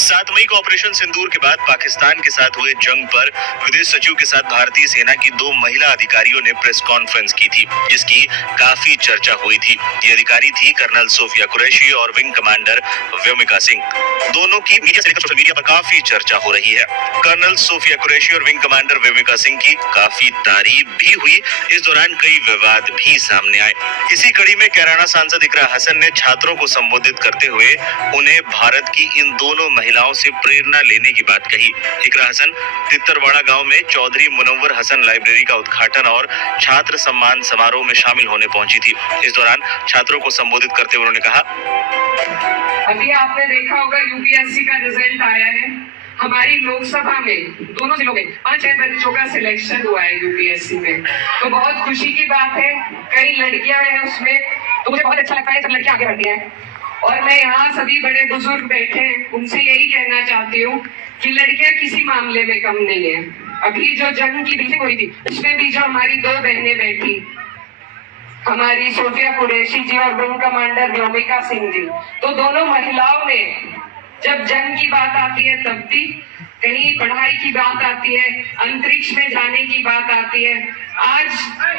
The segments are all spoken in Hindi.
7 मई को ऑपरेशन सिंदूर के बाद पाकिस्तान के साथ हुए जंग पर विदेश सचिव के साथ भारतीय सेना की 2 महिला अधिकारियों ने प्रेस कॉन्फ्रेंस की थी, जिसकी काफी चर्चा हुई थी। ये अधिकारी थी कर्नल सोफिया कुरैशी और विंग कमांडर व्योमिका सिंह। दोनों की मीडिया से लेकर सोशल मीडिया पर काफी चर्चा हो रही है। कर्नल सोफिया कुरैशी और विंग कमांडर व्योमिका सिंह की काफी तारीफ भी हुई। इस दौरान कई विवाद भी सामने आए। इसी कड़ी में कैराना सांसद इकरा हसन ने छात्रों को संबोधित करते हुए उन्हें भारत की इन दोनों महिलाओं से प्रेरणा लेने की बात कही। इकरा हसन तित्तरवाड़ा गांव में चौधरी मुनव्वर हसन लाइब्रेरी का उद्घाटन और छात्र सम्मान समारोह में शामिल होने पहुंची थी। इस दौरान छात्रों को संबोधित करते हुए उन्होंने कहा, अभी आपने देखा होगा यूपीएससी का रिजल्ट आया है। हमारी लोकसभा में दोनों जिलों में 5 बच्चों का सिलेक्शन हुआ है यूपीएससी में, तो बहुत खुशी की बात है। कई लड़कियां हैं उसमें, तो मुझे बहुत अच्छा लगता है जब लड़कियां आगे बढ़ती हैं। और मैं यहाँ सभी बड़े बुजुर्ग बैठे हैं, उनसे यही कहना चाहती हूँ कि लड़कियां किसी मामले में कम नहीं है। अभी जो जंग की ब्रीफिंग हुई थी, उसमें भी जो हमारी 2 बहनें बैठी, हमारी सोफिया कुरैशी जी और विंग कमांडर व्योमिका सिंह जी, तो दोनों महिलाओं ने जब जंग की बात आती है तब भी, कहीं पढ़ाई की बात आती है, अंतरिक्ष में जाने की बात आती है, आज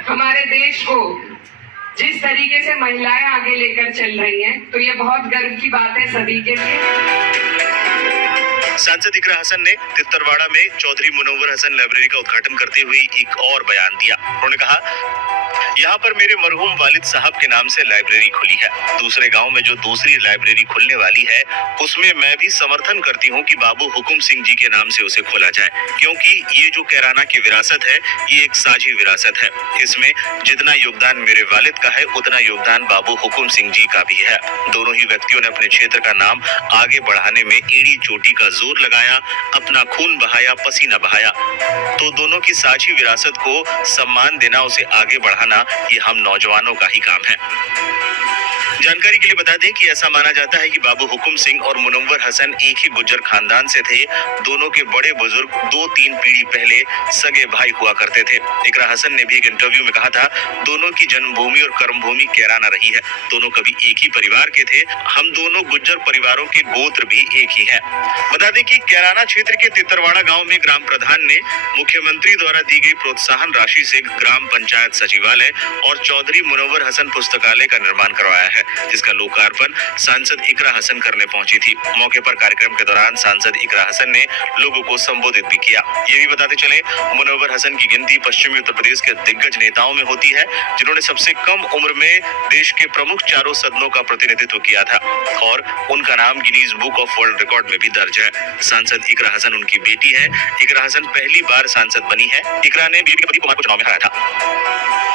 हमारे देश को जिस तरीके से महिलाएं आगे लेकर चल रही हैं, तो ये बहुत गर्व की बात है सभी के लिए। सांसद इकरा हसन ने तित्तरवाड़ा में चौधरी मुनव्वर हसन लाइब्रेरी का उद्घाटन करते हुए एक और बयान दिया। उन्होंने कहा, यहाँ पर मेरे मरहूम वालिद साहब के नाम से लाइब्रेरी खुली है। दूसरे गांव में जो दूसरी लाइब्रेरी खुलने वाली है, उसमें मैं भी समर्थन करती हूँ कि बाबू हुकुम सिंह जी के नाम से उसे खोला जाए, क्योंकि ये जो कैराना की विरासत है, ये एक साझी विरासत है। इसमें जितना योगदान मेरे वालिद का है, उतना योगदान बाबू हुकुम सिंह जी का भी है। दोनों ही व्यक्तियों ने अपने क्षेत्र का नाम आगे बढ़ाने में एड़ी चोटी का जोर लगाया, अपना खून बहाया, पसीना बहाया। तो दोनों की साझी विरासत को सम्मान देना, उसे आगे बढ़ाना, ये हम नौजवानों का ही काम है। जानकारी के लिए बता दें कि ऐसा माना जाता है कि बाबू हुकुम सिंह और मुनव्वर हसन एक ही गुज्जर खानदान से थे। दोनों के बड़े बुजुर्ग 2-3 पीढ़ी पहले सगे भाई हुआ करते थे। इकरा हसन ने भी एक इंटरव्यू में कहा था, दोनों की जन्मभूमि और कर्मभूमि कैराना रही है। दोनों कभी एक ही परिवार के थे। हम दोनों गुज्जर परिवारों के गोत्र भी एक ही है। बता दें कि कैराना क्षेत्र के तित्तरवाड़ा गाँव में ग्राम प्रधान ने मुख्यमंत्री द्वारा दी गई प्रोत्साहन राशि से ग्राम पंचायत सचिवालय और चौधरी मुनव्वर हसन पुस्तकालय का निर्माण करवाया है, जिसका लोकार्पण सांसद इकरा हसन करने पहुंची थी। मौके पर कार्यक्रम के दौरान सांसद इकरा हसन ने लोगों को संबोधित भी किया। ये भी बताते चले, मुनव्वर हसन की गिनती पश्चिमी उत्तर प्रदेश के दिग्गज नेताओं में होती है, जिन्होंने सबसे कम उम्र में देश के प्रमुख चारों सदनों का प्रतिनिधित्व किया था, और उनका नाम Guinness book of world record में भी दर्ज है। सांसद इकरा हसन उनकी बेटी है। इकरा हसन पहली बार सांसद बनी है। इकरा ने बीबी पति कुमार को चुनाव में हराया था।